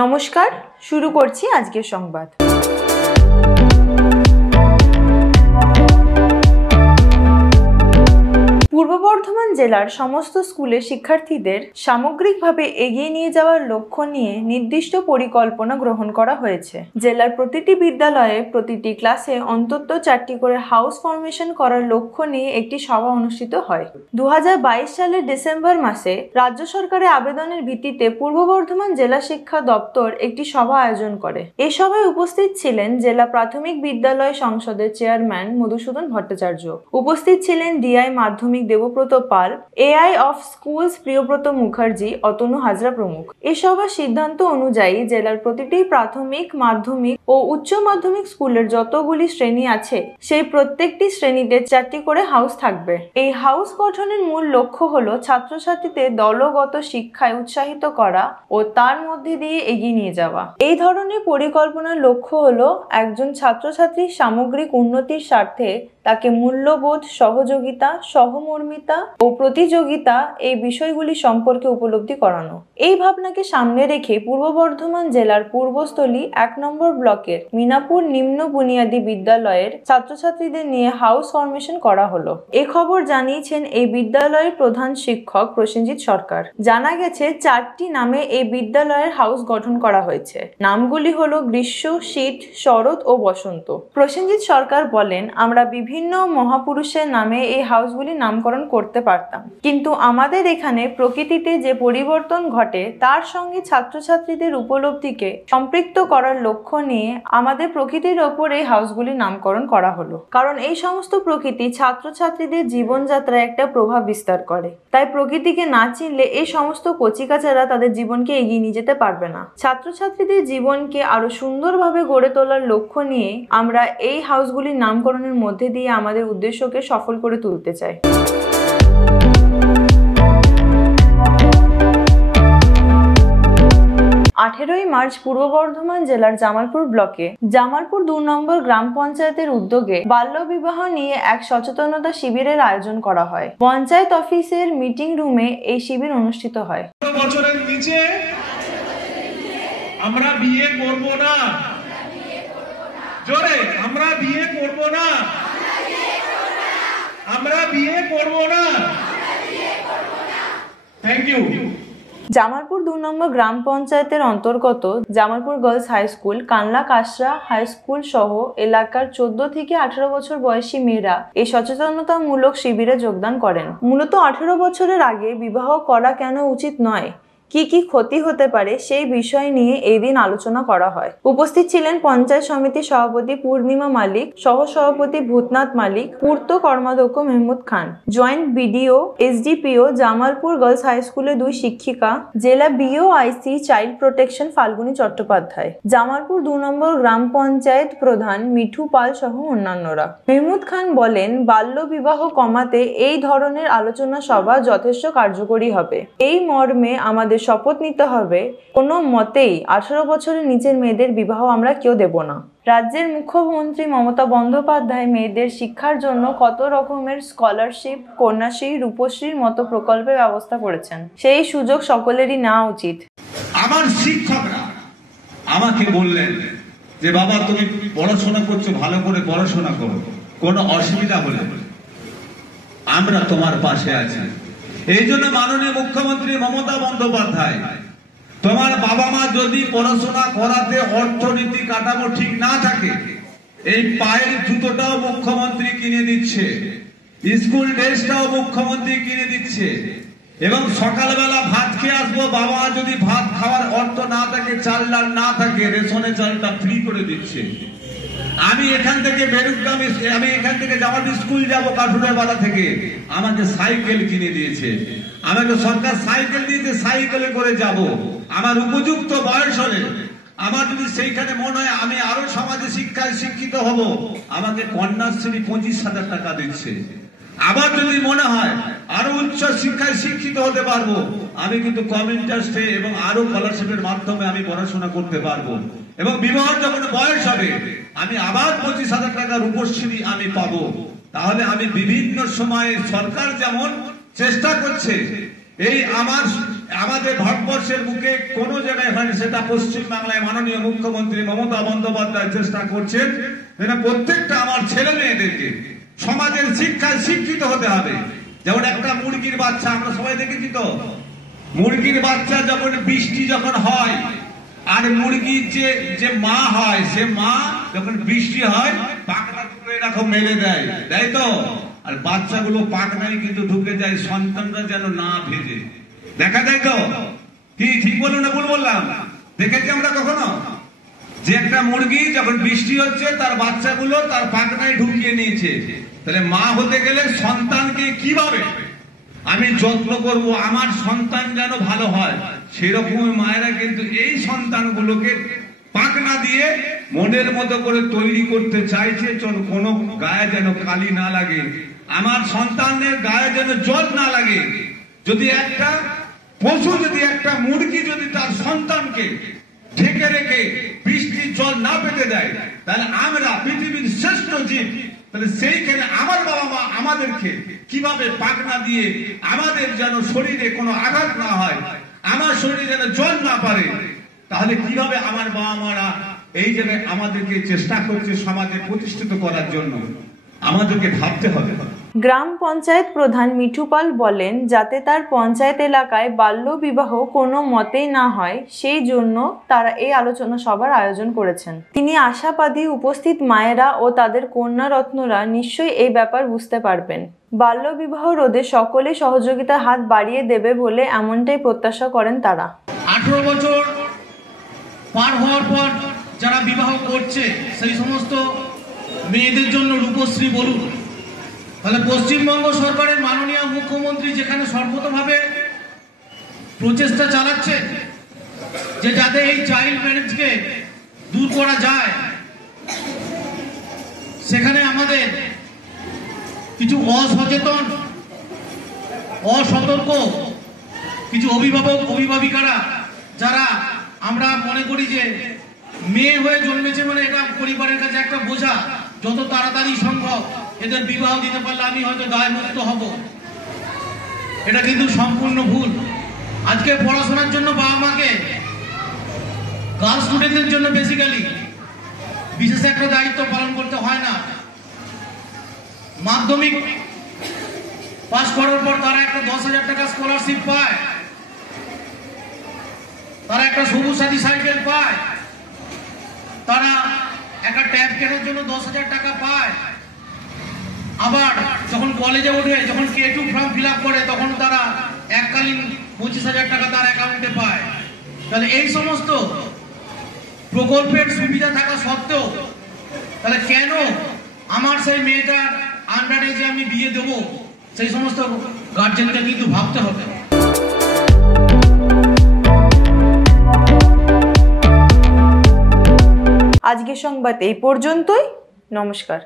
নমস্কার, শুরু করছি আজকের সংবাদ। পূর্ব বর্ধমান জেলার সমস্ত স্কুলের শিক্ষার্থীদের সামগ্রিকভাবে এগিয়ে নিয়ে যাওয়ার লক্ষ্য নিয়ে নির্দিষ্ট পরিকল্পনা গ্রহণ করা হয়েছে। জেলার প্রতিটি বিদ্যালয়ে প্রতিটি ক্লাসে অন্তত 4টি করে হাউস ফরমেশন করার লক্ষ্য নিয়ে একটি সভা অনুষ্ঠিত হয়। 2022 সালের ডিসেম্বর মাসে রাজ্য সরকারের আবেদনের ভিত্তিতে পূর্ব বর্ধমান জেলা শিক্ষা দপ্তর একটি সভা আয়োজন করে। এই সভায় উপস্থিত ছিলেন জেলা প্রাথমিক বিদ্যালয় সংসদের চেয়ারম্যান মধুসূদন ভট্টাচার্য, উপস্থিত ছিলেন ডিআই মাধ্যমিক Debabrata Pal, AI of schools Priyabrata Mukherjee, Atanu Hazra প্রমুখ। এই সভার সিদ্ধান্ত অনুযায়ী জেলার প্রতিটি প্রাথমিক, মাধ্যমিক ও উচ্চ মাধ্যমিক স্কুলের যতগুলি শ্রেণী আছে সেই প্রত্যেকটি শ্রেণীতে 4টি করে হাউস থাকবে। এই হাউস গঠনের মূল লক্ষ্য হলো ছাত্রছাত্রীদের দলগত শিক্ষায় উৎসাহিত করা ও তার মধ্যে দিয়ে এগিয়ে নিয়ে যাওয়া। এই ধরনের পরিকল্পনার লক্ষ্য হলো একজন ছাত্রছাত্রীর সামগ্রিক উন্নতির স্বার্থে তাকে মূল্যবোধ, সহযোগিতা, সহমর্মিতা ও প্রতিযোগিতা এই বিষয়গুলি সম্পর্কে উপলব্ধি করানো। এই ভাবনাকে সামনে রেখে পূর্ব বর্ধমান জেলার পূর্বস্থলী 1 নম্বর ব্লকের মিনাপুর নিম্ন বুনিয়াদী বিদ্যালয়ের ছাত্রছাত্রীদের নিয়ে হাউস ফরমেশন করা হলো। এ খবর জানিয়েছেন এই বিদ্যালয়ের প্রধান শিক্ষক প্রসেনজিৎ সরকার। জানা গেছে 4টি নামে এই বিদ্যালয়ের হাউস গঠন করা হয়েছে। নামগুলি হলো গ্রীষ্ম, শীত, শরৎ ও বসন্ত। প্রসেনজিৎ সরকার বলেন, আমরা বিভিন্ন মহাপুরুষের নামে এই হাউসগুলি নামকরণ করতে পারতাম, কিন্তু আমাদের এখানে প্রকৃতিতে যে পরিবর্তন ঘটে তার সঙ্গে ছাত্রছাত্রীদের উপলব্ধিকে সম্পৃক্ত করার লক্ষ্য নিয়ে আমাদের প্রকৃতির ওপর এই হাউসগুলির নামকরণ করা হলো। কারণ এই সমস্ত প্রকৃতি ছাত্রছাত্রীদের জীবনযাত্রায় একটা প্রভাব বিস্তার করে। তাই প্রকৃতিকে না চিনলে এই সমস্ত কচিকাচারা তাদের জীবনকে এগিয়ে নিয়ে যেতে পারবে না। ছাত্রছাত্রীদের জীবনকে আরো সুন্দরভাবে গড়ে তোলার লক্ষ্য নিয়ে আমরা এই হাউসগুলির নামকরণের মধ্যে দিয়ে আমাদের উদ্দেশ্যকে সফল করে তুলতে চাই। 18ই মার্চ পূর্ব বর্ধমান জেলার জামালপুর ব্লকে জামালপুর 2 নম্বর গ্রাম পঞ্চায়েতের উদ্যোগে বাল্য বিবাহ নিয়ে এক সচেতনতা শিবিরের আয়োজন করা হয়। পঞ্চায়েত অফিসের মিটিং রুমে এই শিবির অনুষ্ঠিত হয়। বছরের নিচে আমরা বিয়ে করব না, জোরে আমরা বিয়ে করব না, আমরা বিয়ে করব না। Thank you. জামালপুর 2 নম্বর গ্রাম পঞ্চায়েতের অন্তর্গত Jamalpur girls high school, Kanla Kasra high school সহ এলাকার 14 থেকে 18 বছর বয়সী মেয়েরা এই সচেতনতামূলক শিবিরে যোগদান করেন। মূলত 18 বছরের আগে বিবাহ করা কেন উচিত নয়, কি কি ক্ষতি হতে পারে সেই বিষয় নিয়ে এই দিন আলোচনা করা হয়। উপস্থিত ছিলেন পঞ্চায়েত সমিতির সভাপতি পূর্ণিমা মালিক, সহ সভাপতি ভূতনাথ মালিক, পূর্ত কর্মাধ্যক্ষ Mehmud Khan, joint BDO, SDPO Jamalpur girls high স্কুলের 2 শিক্ষিকা, জেলা BOIC child protection Falguni Chattopadhyay, Jamalpur 2 নম্বর গ্রাম পঞ্চায়েত প্রধান মিঠু পাল সহ অন্যান্যরা। মেহমুদ খান বলেন, বাল্য বিবাহ কমাতে এই ধরনের আলোচনা সভা যথেষ্ট কার্যকরী হবে। এই মর্মে আমাদের শপথ নিতে হবে, কোনো মতেই 18 বছরের নিচের মেয়েদের বিবাহ আমরা কেউ দেব না। রাজ্যের মুখ্যমন্ত্রী মমতা বন্দ্যোপাধ্যায় মেয়েদের শিক্ষার জন্য কত রকমের স্কলারশিপ, কন্যাশ্রী, রূপশ্রীর মতো প্রকল্পের ব্যবস্থা করেছেন। সেই সুযোগ সকলেরই নেওয়া উচিত। আমার শিক্ষকরা আমাকে বললেন যে বাবা তুমি পড়াশোনা করছো, ভালো করে পড়াশোনা করো, কোনো অসুবিধা হলে আমরা তোমার পাশে আছি। এই জন্য মাননীয় মুখ্যমন্ত্রী মমতা বন্দ্যোপাধ্যায়, তোমার বাবা মা যদি পড়াশোনা করাতে অর্থনীতি কাঠামো ঠিক না থাকে, এই পায়ের জুতোটাও মুখ্যমন্ত্রী কিনে দিচ্ছে, স্কুল ড্রেসটাও মুখ্যমন্ত্রী কিনে দিচ্ছে, এবং সকালবেলা ভাত খেয়ে আসবো, বাবা যদি ভাত খাওয়ার অর্থ না থাকে, চাল ডাল না থাকে, রেশনের চালটা ফ্রি করে দিচ্ছে। আমি এখান থেকে বেরুগ্রামে, আমি এখান থেকে জামালপুর স্কুল যাবো কাঠুরিয়াপাড়া থেকে, আমাকে সাইকেল কিনে দিয়েছে, আমাকে সরকার সাইকেল দিয়েছে, সাইকেলে করে যাব। আমার উপযুক্ত বয়স হলে, আমার যদি সেইখানে মনে হয় আমি আরো সমাজে শিক্ষায় শিক্ষিত হব, আমাকে কন্যাশ্রী 25,000 টাকা দিচ্ছে। আবার যদি মনে হয় আরো উচ্চ শিক্ষায় শিক্ষিত হতে পারবো, আমি কিন্তু কম ইন্টারেস্টে এবং আরো স্কলারশিপের মাধ্যমে আমি পড়াশোনা করতে পারবো। এবং বিবাহ যখন বয়স হবে, আমি আবার 25,000 টাকা রূপশ্রী আমি পাবো। তাহলে আমি বিভিন্ন সময়ে সরকার যেমন চেষ্টা করছে, এই আমাদের ভারতবর্ষের বুকে কোন জায়গায় হয়নি, সেটা পশ্চিম বাংলায় মাননীয় মুখ্যমন্ত্রী মমতা বন্দ্যোপাধ্যায় চেষ্টা করছেন যেন প্রত্যেকটা আমার ছেলে মেয়েদেরকে সমাজের শিক্ষায় শিক্ষিত হতে হবে। যেমন একটা মুরগির বাচ্চা আমরা সবাই দেখেছি তো, মুরগির বাচ্চা যখন বৃষ্টি যখন হয় আর মুরগির যে মা হয়, সে মা যখন বৃষ্টি হয় পাখনা দুটো এরকম মেলে দেয়, তাই তো? আর বাচ্চাগুলো পাখনায় কিন্তু ঢুকে যায়, সন্তানরা যেন না ভেজে। দেখা যায় তো? কি ঠিক বললাম না ভুল বললাম? দেখেছি আমরা কখনো যে একটা মুরগি যখন বৃষ্টি হচ্ছে তার বাচ্চাগুলো তার পাখনায় ঢুকিয়ে নিয়েছে? তাহলে মা হতে গেলে সন্তানকে কিভাবে আমি যত্ন করব, আমার সন্তান যেন ভালো হয়, সেরকম মায়েরা কিন্তু এই সন্তানগুলোকে পাখনা দিয়ে মনের মতো করে তৈরি করতে চাইছে। কোনো গায়ে যেন কালি না লাগে, আমার সন্তানের গায়ে যেন জল না লাগে। যদি একটা পশু, যদি একটা মুরগি যদি তার সন্তানকে ঢেকে রেখে বৃষ্টির জল না পেতে দেয়, তাহলে আমরা পৃথিবীর শ্রেষ্ঠ জীব, তাহলে সেইখানে আমার বাবা মা আমাদেরকে কিভাবে পাখনা দিয়ে আমাদের যেন শরীরে কোনো আঘাত না হয়, আমার শরীরে যেন জল না পারে, তাহলে কিভাবে আমার বাবা মারা এই জায়গায় আমাদেরকে চেষ্টা করছে সমাজে প্রতিষ্ঠিত করার জন্য? আমাদেরকে ভাবতে হবে। গ্রাম পঞ্চায়েত প্রধান মিঠু পাল বলেন, যাতে তার পঞ্চায়েত এলাকায় বাল্য বিবাহ কোনো মতেই না হয়, সেই জন্য তারা এই আলোচনা সভার আয়োজন করেছেন। তিনি আশাবাদী উপস্থিত মায়েরা ও তাদের কন্যা রত্নরা নিশ্চয়ই এই ব্যাপার বুঝতে পারবেন। বাল্য বিবাহ রোধে সকলে সহযোগিতার হাত বাড়িয়ে দেবে বলে এমনটাই প্রত্যাশা করেন তারা। 18 বছর পার হওয়ার পর যারা বিবাহ করছে সেই সমস্ত মেয়েদের জন্য রূপশ্রী বলুন, তাহলে পশ্চিমবঙ্গ সরকারের মাননীয় মুখ্যমন্ত্রী যেখানে সর্বতভাবে প্রচেষ্টা চালাচ্ছে যে যাতে এই চাইল্ড ম্যারেজকে দূর করা যায়, সেখানে আমাদের কিছু অসচেতন, অসতর্ক কিছু অভিভাবক অভিভাবিকারা, যারা আমরা মনে করি যে মেয়ে হয়ে জন্মেছে মানে এটা পরিবারের কাছে একটা বোঝা, যত তাড়াতাড়ি সম্ভব এদের বিবাহ দিতে পারলে আমি হয়তো দায়মুক্ত হব, এটা কিন্তু সম্পূর্ণ ভুল। আজকে পড়াশোনার জন্য বাবা মাকে গার্ল স্টুডেন্টদের জন্য বেসিক্যালি বিশেষ একটা দায়িত্ব পালন করতে হয় না। মাধ্যমিক পাস করার পর তারা একটা 10,000 টাকা স্কলারশিপ পায়, তারা একটা সবুজ সাথী সাইকেল পায়, তারা একটা ট্যাব কেনার জন্য 10,000 টাকা পায়। আবার যখন কলেজে ওঠে, যখন K2 ফর্ম ফিল আপ করে, তখন তারা এককালীন 25,000 টাকা তার অ্যাকাউন্টে পায়। তাহলে এই সমস্ত প্রকল্পের সুবিধা থাকা সত্ত্বেও তাহলে কেন আমার সেই মেয়েটার আন্ডারে যে আমি বিয়ে দেব, সেই সমস্ত গার্জেনকে কিন্তু ভাবতে হবে। আজকের সংবাদ এই পর্যন্তই। নমস্কার।